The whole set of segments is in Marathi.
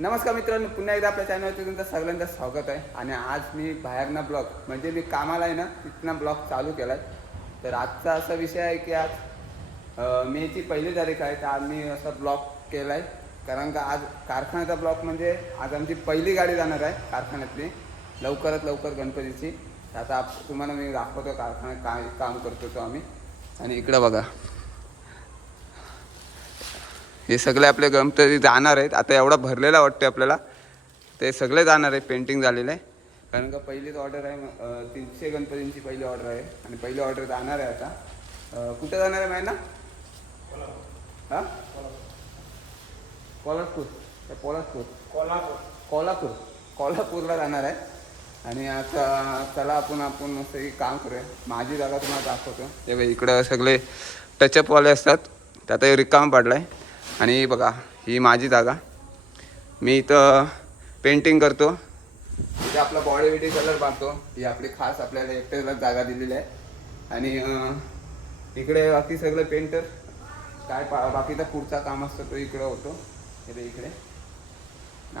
नमस्कार मित्रांनो पुन्हा एकदा आपल्या चॅनलवरती तुमचं सगळ्यांचं स्वागत आहे. आणि आज मी बाहेरनं ब्लॉग म्हणजे मी कामाला आहे ना तिथनं ब्लॉग चालू केला आहे तर आजचा असा विषय आहे की आज अं, मेची पहिली तारीख आहे तर आज मी असा ब्लॉग केला आहे कारण का आज कारखान्याचा ब्लॉग म्हणजे आज आमची पहिली गाडी जाणार आहे कारखान्यातली लवकरात लवकर गणपतीची. तर आता आप तुम्हाला मी दाखवतो कारखान्यात काय काम करतो तो आम्ही. आणि इकडं बघा. हे सगळे आपले गमतरी जाणार आहेत. आता एवढा भरलेला वाटते आपल्याला. ते सगळे जाणार आहे पेंटिंग झालेलं आहे. कारण का पहिलीच ऑर्डर आहे. तीनशे गणपतींची पहिली ऑर्डर आहे. आणि पहिली ऑर्डर जाणार आहे आता. कुठे जाणार आहे माहिती हां? कोल्हापूर. कोल्हापूर. कोल्हापूर. कोल्हापूर. कोल्हापूरला जाणार आहे. आणि आता चला आपण आपण मस्त एक काम करूया. माझी जागा तुम्हाला दाखवतो. ते बघ इकडं सगळे टचअपवाले असतात. तर रिकाम पडला आहे आणि बघा ही माझी जागा. मी इथं पेंटिंग करतो. इथे आपला बॉडी बिडी कलर मारतो. ही आपली खास आपल्याला एकट्याला जागा दिलेली आहे. आणि इकडे बाकी सगळे पेंटर काय पा बाकीचा पुढचा काम असतो तो इकडं होतो. इथे इकडे.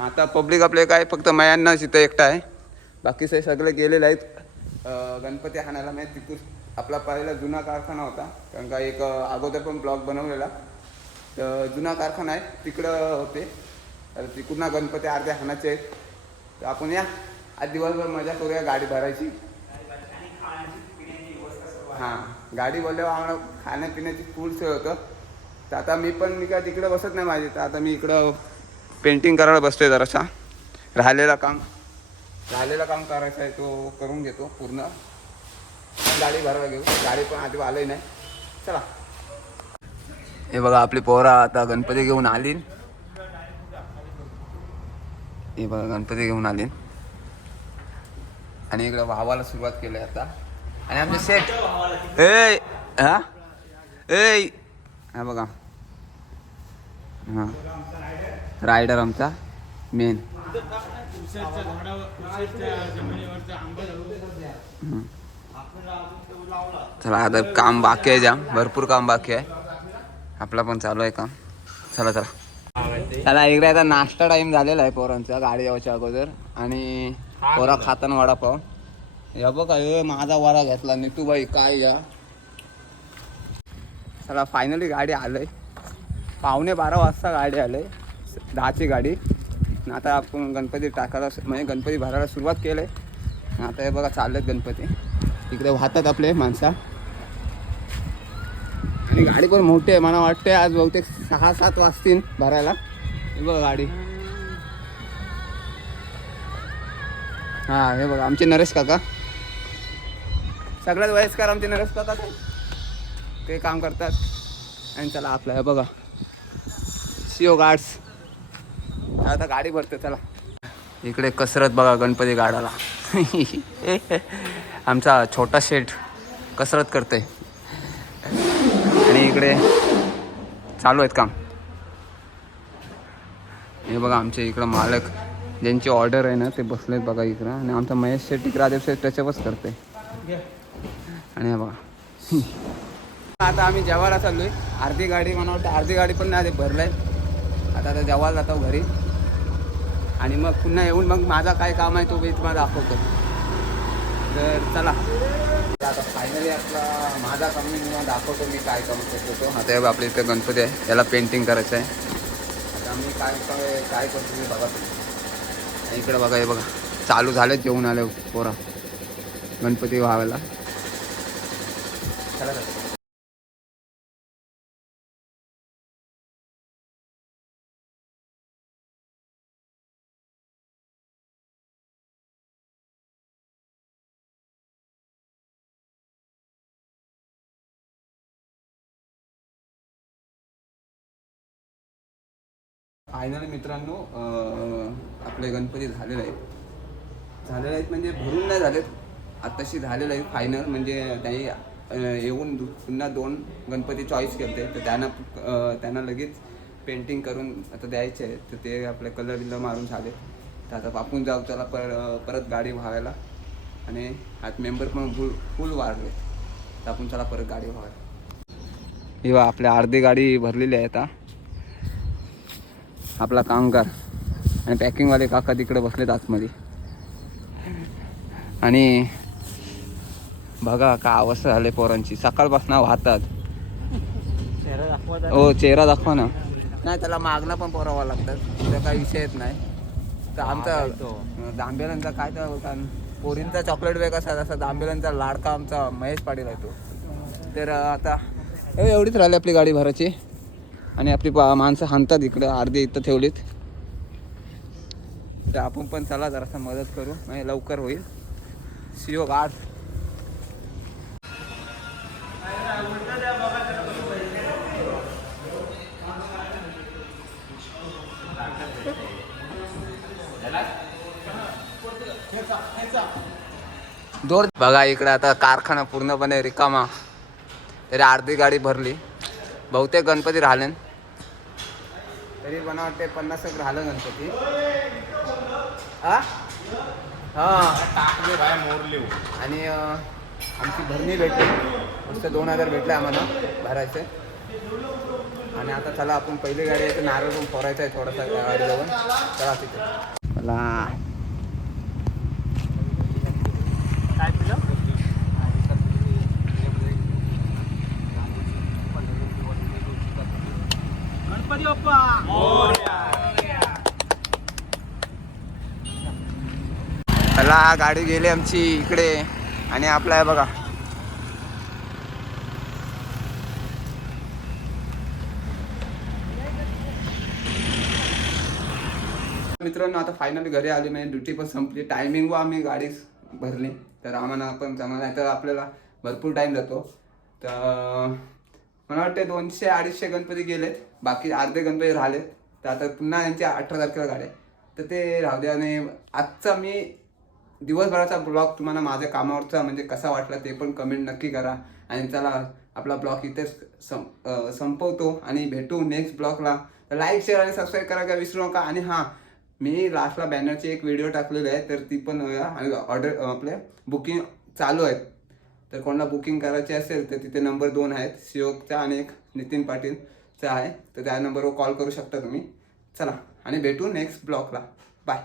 आता पब्लिक आपले काय फक्त मयांनाच इथं एकटा आहे. बाकीचे सगळे गेलेले आहेत. गणपती हाणायला माहीत तिथून आपला पहिला जुना कारखाना होता. कारण का एक अगोदर पण ब्लॉक बनवलेला. तर जुना कारखाना आहे तिकडं होते. तर तिकडून गणपती अर्ध्या हाणाचे आहेत. तर आपण या. आज दिवसभर मजा करूया गाडी भरायची. हां गाडी बोलल्यावर आम्हाला खाण्यापिण्याची फुल सोय होतं. तर आता मी पण मी काय तिकडं बसत नाही माझी. तर आता मी इकडं पेंटिंग करायला बसतोय जरासा. राहिलेला काम. राहिलेला काम करायचं आहे तो करून घेतो पूर्ण. गाडी भरायला घेऊ. गाडी पण आधी आलंही नाही. चला. हे बघा आपली पोरा आता गणपती घेऊन आली हे बघा गणपती घेऊन आली आणि इकडं व्हावायला सुरुवात केली आता. आणि आमचे सेट ए हा? ए हा बघा. हां. रायडर आमचा मेन. उसाच्या झाडावर उसाच्या जमिनीवरचा आंबा जाऊ चला आता काम बाकी आहे जाम. भरपूर काम बाकी आहे. आपला पण चालू आहे काम. चला चला. चला इकडे आता नाश्ता टाइम झालेला आहे पोरांचा गाडी यावच्या अगोदर. आणि पोरा खाताना वडापाव. या बघा माझा वडा घेतला. तू बाई काय या? चला फायनली गाडी आलंय. पावणे बारा वाजता गाडी आलंय. दहाची गाडी. आणि आता आपण गणपती टाकायला म्हणजे गणपती भरायला सुरुवात केलं आहे आता हे बघा चाललेत गणपती. इकडे वाहतात आपले माणसा. आणि गाडी पण मोठी आहे मला वाटते आज बहुतेक सहा सात वाजतील भरायला. हे बघा गाडी. हा हे बघा आमचे नरेश काका. सगळ्यात वयस्कर आमचे नरेश काका ते. ते काम करतात. आणि चला आपलं हे बघा. सिओ गार्ड्स आता गाडी भरते चला. इकडे कसरत बघा गणपती गाडाला आमचा छोटा शेठ कसरत करते आणि इकडे चालू आहेत काम. हे बघा आमचे इकडं मालक ज्यांची ऑर्डर आहे ना ते बसलेत बघा इकडं. आणि आमचा महेश इकडं आदेश शेठ त्याच्यावरच करते आणि हे बघा. आता आम्ही जेवायला चाललोय. अर्धी गाडी मला वाटतं अर्धी गाडी पण नाही आधी भरलाय. आता आता जेवायला जातो घरी. आणि मग पुन्हा येऊन मग माझा काय काम आहे तो मी तुम्हाला दाखवतो. तर चला. आता फायनली आपला माझा काम मी तुम्हाला दाखवतो मी काय करू करतो आता हे आपल्या इथं गणपती आहे. याला पेंटिंग करायचं आहे. आता मी काय काय काय करतो मी बघा तुम्ही. इकडे बघा हे बघा. चालू झालेत जेवून आले पोरा. गणपती व्हावायला चला. फायनल मित्रांनो आपले गणपती झालेले आहेत. झालेले आहेत म्हणजे भरून नाही झालेत. आत्ताशी झालेलं आहे फायनल म्हणजे त्यांनी येऊन पुन्हा दोन गणपती चॉईस केले तर त्यांना त्यांना लगेच पेंटिंग करून आता द्यायचे आहे तर ते आपले कलर बिलर मारून झाले तर आता बापून जाऊ त्याला पर परत गाडी व्हायला. आणि आज मेंबर पण फुल फुल वाढले. तर आपण चला परत गाडी व्हायला. ही आपल्या अर्धी गाडी भरलेली आहे आता. आपला कामगार. आणि पॅकिंगवाले काका तिकडे बसलेत आतमध्ये. आणि बघा का अवस्था झाली पोरांची. सकाळपासून वाहतात हो चेहरा दाखवा ना. नाही त्याला मागणं पण पोरावं लागतात तर काही विषय येत नाही. तर आमचा दांबेलांचा काय तर पोरींचा चॉकलेट वेग असा तसा दांबेलांचा लाडका आमचा महेश पाटील आहे तो. तर आता एवढीच राहिली आपली गाडी भरायची. आणि आपली पा- माणसं हाणतात इकडं अर्धी इथं ठेवलीत. तर आपण पण चला जरासा मदत करू. म्हणजे लवकर होईल. सीओ गाठ दोर बघा इकडे आता कारखाना पूर्णपणे रिकामा. तरी अर्धी गाडी भरली. बहुतेक गणपती राहिले तरी मला वाटते पन्नास एक राहिलं गणपती हा? हा. मोरले आणि आमची भरणी भेटली. मस्त दोन हजार भेटले आम्हाला भरायचे. आणि आता चला आपण पहिली गाडी आहे नारळ पण फोरायचा आहे थोडासा गाडी जाऊन चला तिथे. मला बाप्पा चला गाडी गेली आमची इकडे. आणि आपला आहे बघा. मित्रांनो आता फायनली घरी आली म्हणजे ड्युटी पण संपली. टायमिंग व आम्ही गाडी भरली. तर आम्हाला पण जमा नाही. तर आपल्याला भरपूर टाईम जातो. तर मला वाटते दोनशे अडीचशे गणपती गेलेत. बाकी अर्धे गणपती राहिलेत तर आता पुन्हा यांच्या अठरा तारखेला गाडी तर ते राहू द्या. आणि आजचा मी दिवसभराचा ब्लॉग तुम्हाला माझ्या कामावरचा म्हणजे कसा वाटला ते पण कमेंट नक्की करा. आणि चला आपला ब्लॉग इथेच सं संपवतो आणि भेटू नेक्स्ट ब्लॉगला. तर लाईक शेअर आणि सबस्क्राईब करायला विसरू नका. आणि हां मी लास्टला बॅनरची एक व्हिडिओ टाकलेली आहे. तर ती पण आणि ऑर्डर आपले बुकिंग चालू आहेत. तर कोणाला बुकिंग करायची असेल तर तिथे नंबर दोन आहेत. शिवकचा आणि एक नितीन पाटील. आहे तर त्या नंबरवर कॉल करू शकता तुम्ही. चला आणि भेटू नेक्स्ट ब्लॉगला बाय